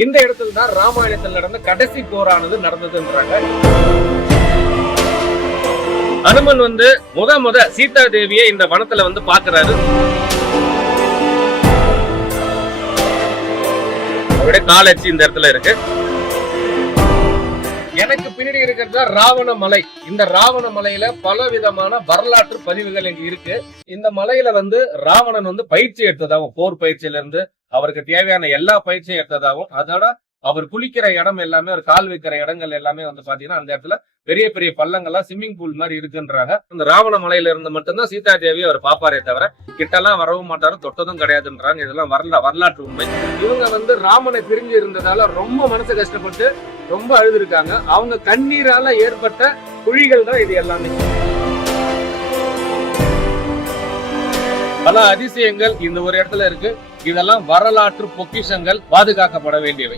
இந்த இடத்துல தான் ராமாயணத்தில் நடந்த கடைசி போரானது நடந்ததுன்றாங்க. அனுமன் முத சீதா தேவியை இந்த வனத்துல பாக்குறாரு. அவருடைய காலச்சி இந்த இடத்துல இருக்கு. எனக்கு பின்னாடி இருக்கிறது ராவண மலை. இந்த ராவண மலையில பல விதமான வரலாற்று பதிவுகள் இங்க இருக்கு. இந்த மலையில ராவணன் பயிற்சி எடுத்ததாகவும், போர் பயிற்சியில இருந்து அவருக்கு தேவையான எல்லா பயிற்சியும் எடுத்ததாகவும், அதோட அவர் குளிக்கிற இடம் எல்லாமே, ஒரு கால் வைக்கிற இடங்கள் எல்லாமே பாத்தீங்கன்னா அந்த இடத்துல பெரிய பெரிய பள்ளங்கள்லாம் ஸ்விம்மிங் பூல் மாதிரி இருக்குன்றாங்க. இந்த ராவண மலையில இருந்து மட்டும்தான் சீதா தேவி அவர் பாப்பாரே தவிர கிட்டெல்லாம் வரவும் மாட்டாரு, தொட்டதும் கிடையாதுன்றாங்க. இதெல்லாம் வரலாற்று உண்மை. இவங்க ராமனை பிரிஞ்சு இருந்ததால ரொம்ப மனசு கஷ்டப்பட்டு ரொம்ப அழுதுருக்காங்க. அவங்க கண்ணீரால ஏற்பட்ட குழிகள் தான் இது எல்லாமே. பல அதிசயங்கள் இந்த ஒரு இடத்துல இருக்கு. இதெல்லாம் வரலாற்று பொக்கிஷங்கள், பாதுகாக்கப்பட வேண்டியவை.